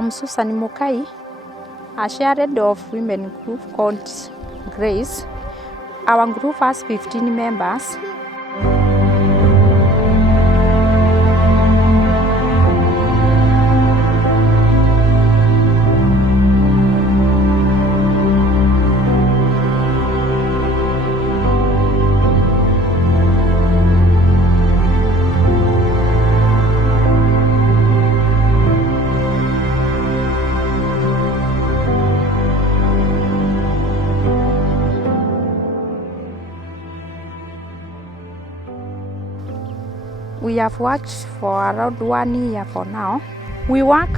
I'm Susan Mukai, a shared of women group called Grace. Our group has 15 members. We have worked for around 1 year for now. We work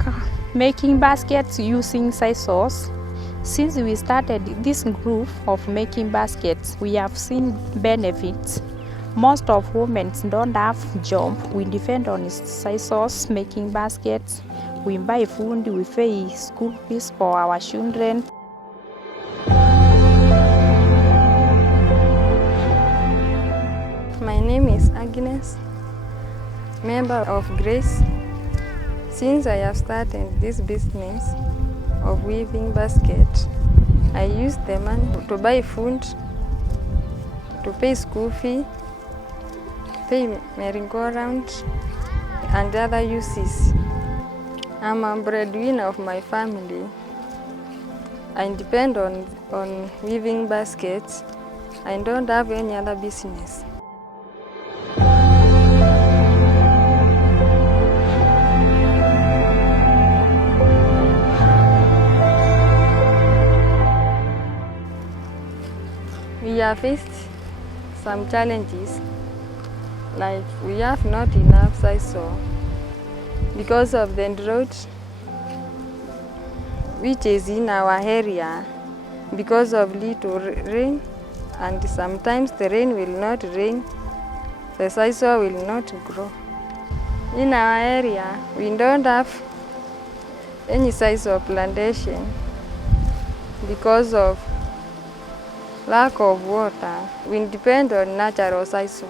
making baskets using scissors. Since we started this group of making baskets, we have seen benefits. Most of women don't have job. We depend on scissors making baskets. We buy food, we pay school fees for our children. My name is Agnes, member of Grace. Since I have started this business of weaving baskets, I use the money to buy food, to pay school fee, pay merry-go-round, and other uses. I'm a breadwinner of my family. I depend on weaving baskets. I don't have any other business. We have faced some challenges, like we have not enough scissors because of the drought which is in our area, because of little rain, and sometimes the rain will not rain, the scissors will not grow. In our area, we don't have any scissors plantation because of lack of water. We depend on natural scissors.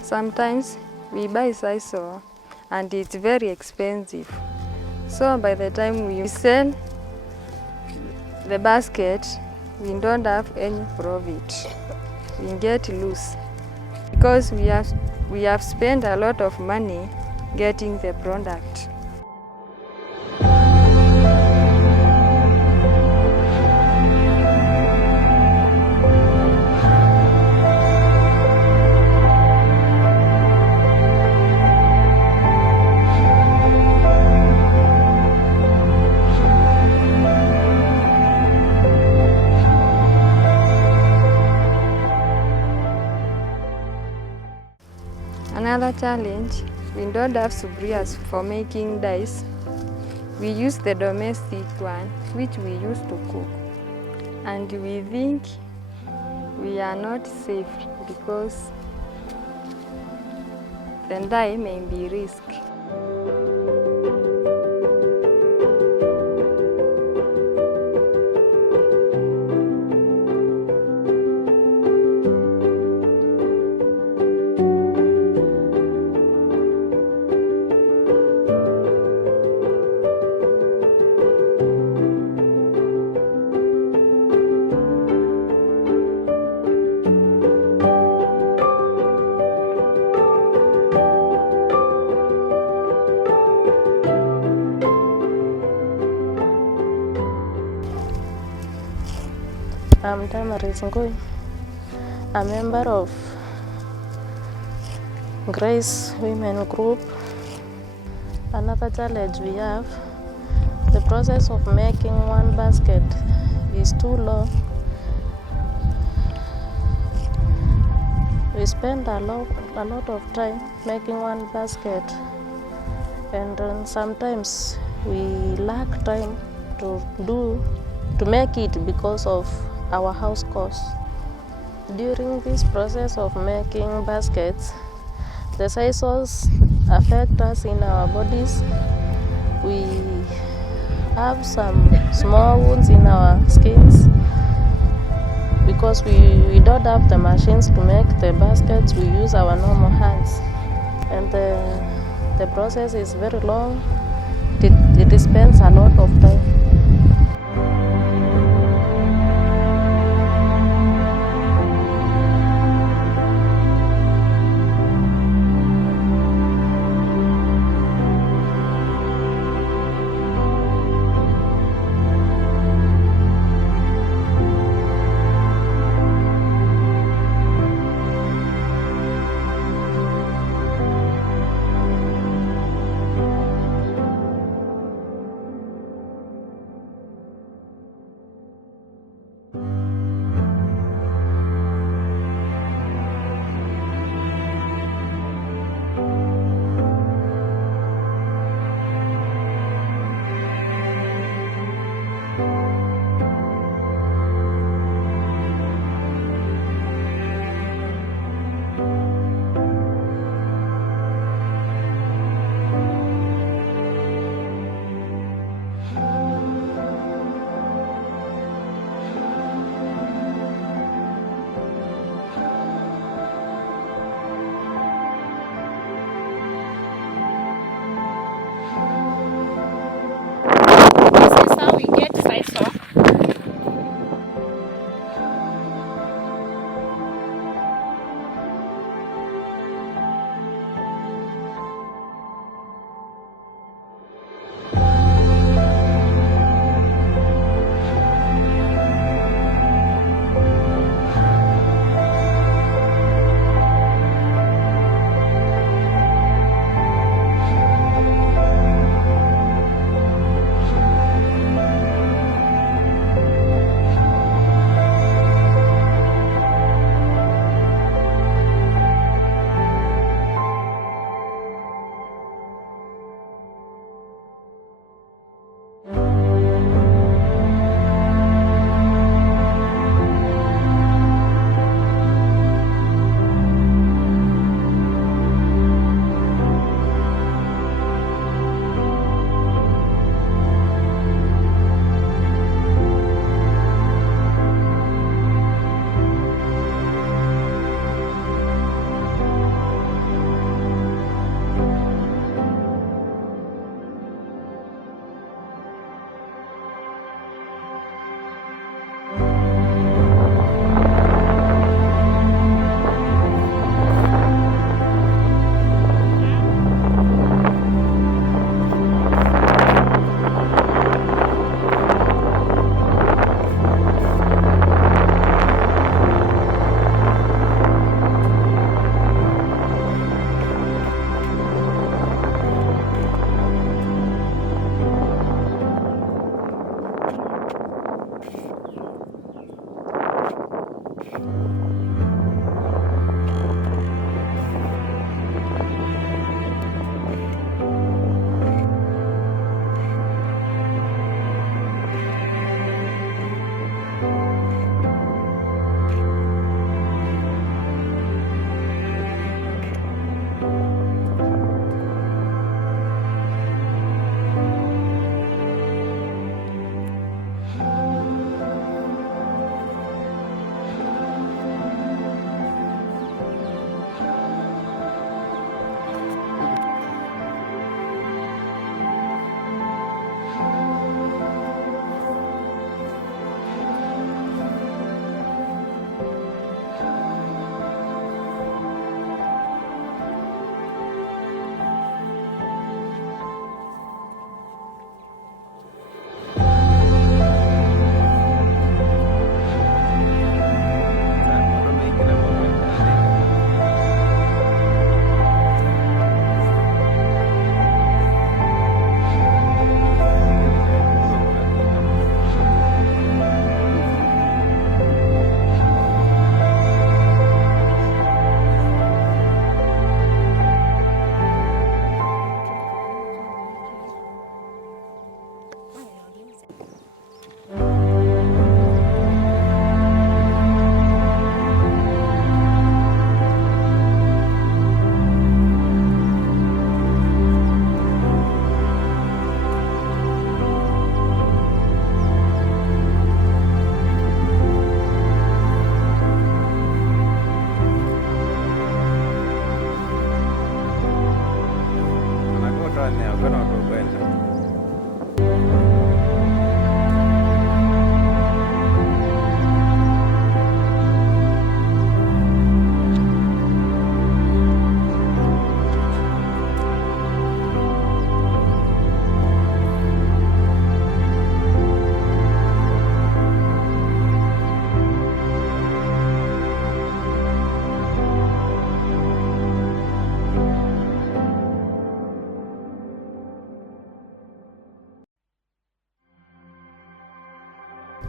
Sometimes we buy scissors and it's very expensive. So by the time we sell the basket, we don't have any profit. We get loose because we have spent a lot of money getting the product. Another challenge, we don't have subrias for making dyes. We use the domestic one, which we use to cook. And we think we are not safe because the dye may be risky. I'm Damaris Ngui, a member of Grace Women Group. Another challenge we have, the process of making one basket is too long. We spend a lot of time making one basket, and then sometimes we lack time to make it because of our house costs. During this process of making baskets, the scissors affect us in our bodies. We have some small wounds in our skins because we don't have the machines to make the baskets. We use our normal hands, and the process is very long. It it spends a lot of time.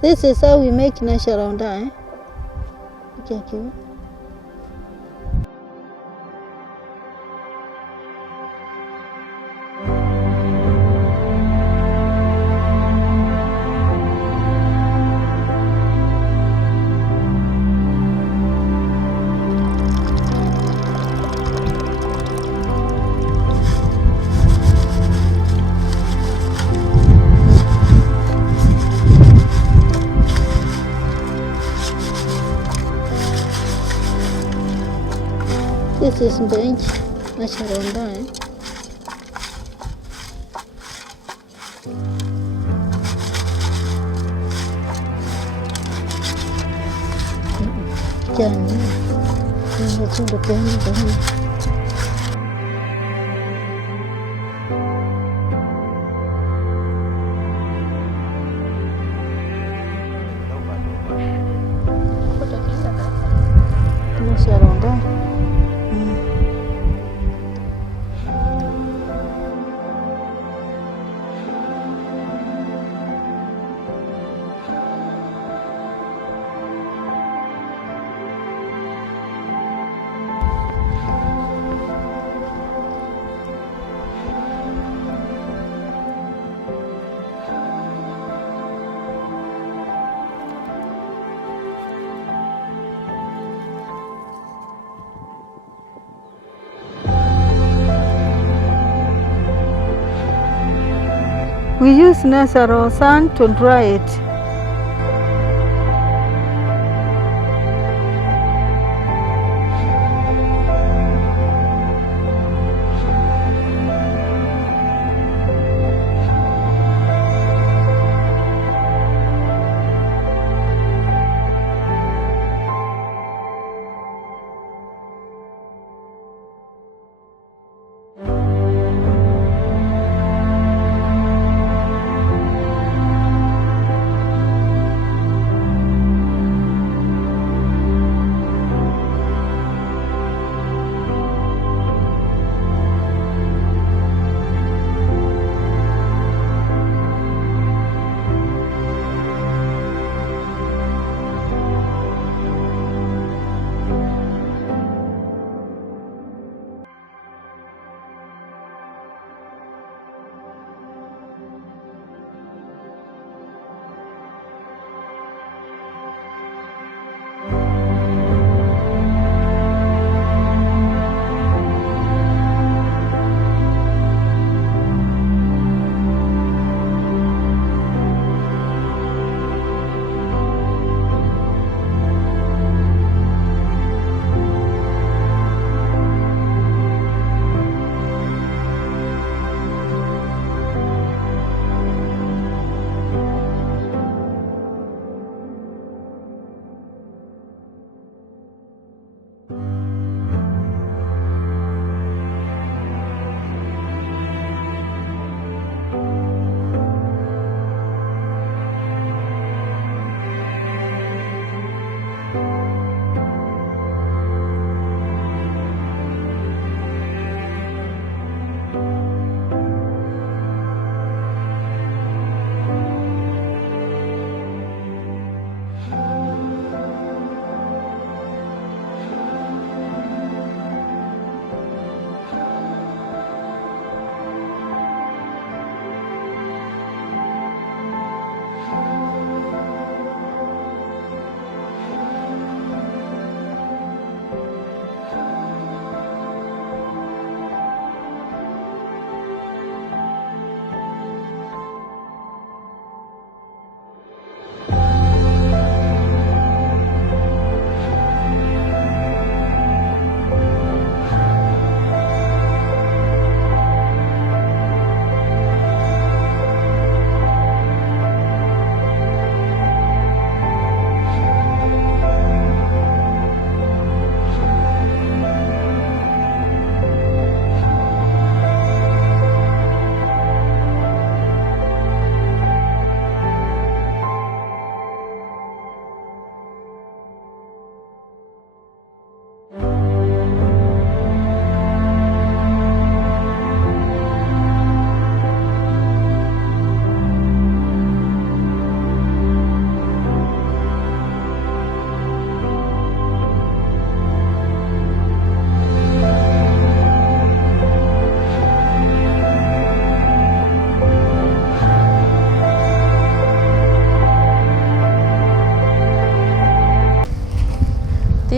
This is how we make natural dye. Okay. This is bench natural dye. Natural dye. We use natural sand to dry it.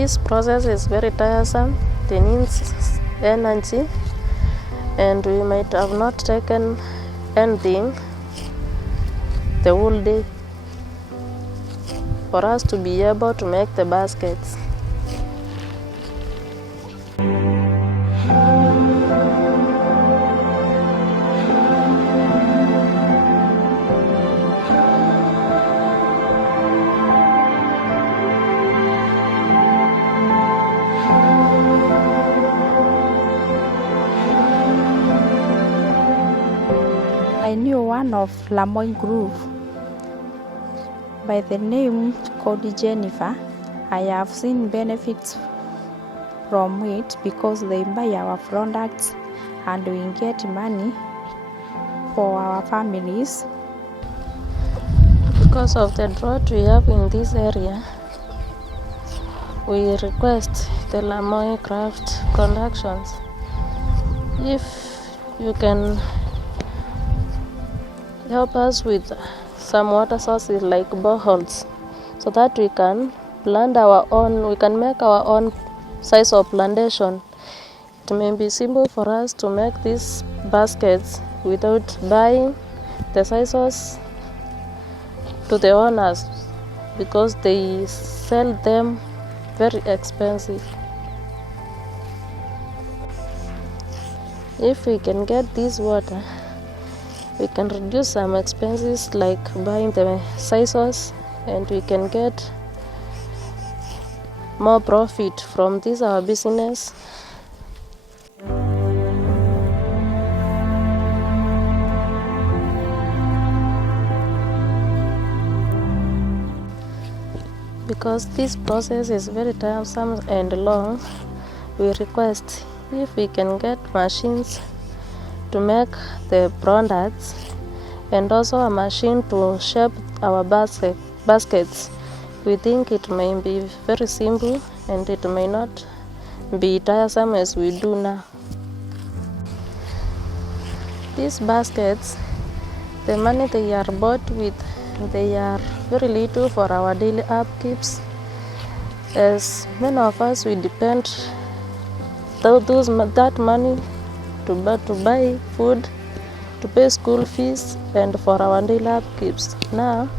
This process is very tiresome, it needs energy, and we might have not taken anything the whole day for us to be able to make the baskets. I knew one of Lamoy group by the name called Jennifer. I have seen benefits from it because they buy our products and we get money for our families. Because of the drought we have in this area, we request the Lamoy Craft Productions if you can help us with some water sources like boreholes, so that we can plant our own, we can make our own size of plantation. It may be simple for us to make these baskets without buying the scissors to the owners because they sell them very expensive. If we can get this water, we can reduce some expenses like buying the scissors, and we can get more profit from this our business. Because this process is very tiresome and long, we request if we can get machines to make the products and also a machine to shape our baskets. We think it may be very simple and it may not be tiresome as we do now. These baskets, the money they are bought with, they are very little for our daily upkeeps, as many of us we depend that money to buy food, to pay school fees, and for our daily upkeeps. Now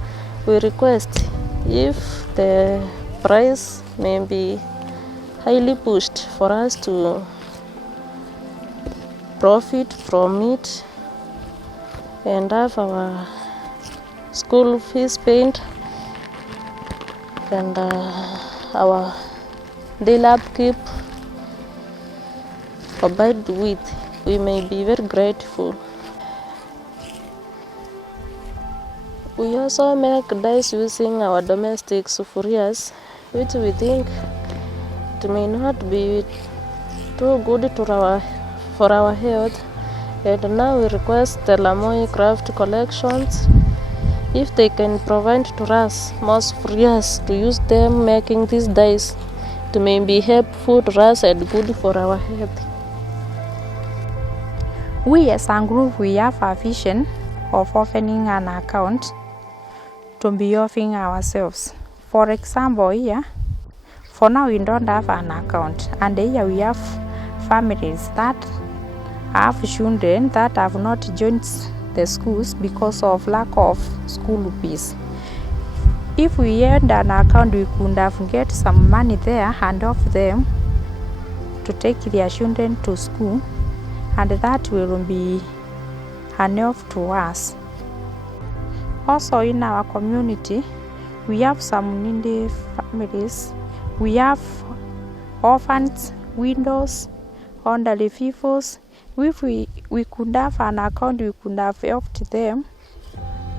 we request if the price may be highly pushed for us to profit from it and have our school fees paid and our daily upkeep combined with, we may be very grateful. We also make dyes using our domestic sufurias, which we think it may not be too good for our health, and now we request the Lamoy Craft Collections if they can provide to us more sufurias to use them making these dyes. It may be helpful to us and good for our health. We as a group, we have a vision of opening an account to be offering ourselves. For example, here, for now we don't have an account, and here we have families that have children that have not joined the schools because of lack of school fees. If we had an account, we could have get some money there and offer them to take their children to school, and that will be enough to us. Also in our community, we have some needy families. We have orphans, widows, elderly peoples. If we could have an account, we could have helped them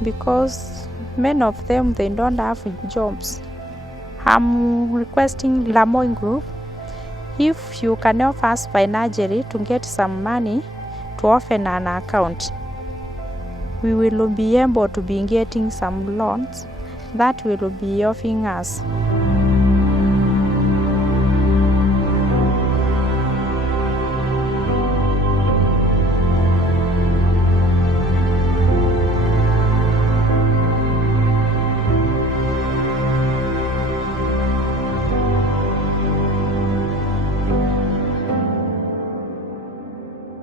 because many of them, they don't have jobs. I'm requesting Lamoy Group, if you can help us financially to get some money to open an account, we will be able to be getting some loans that will be offering us.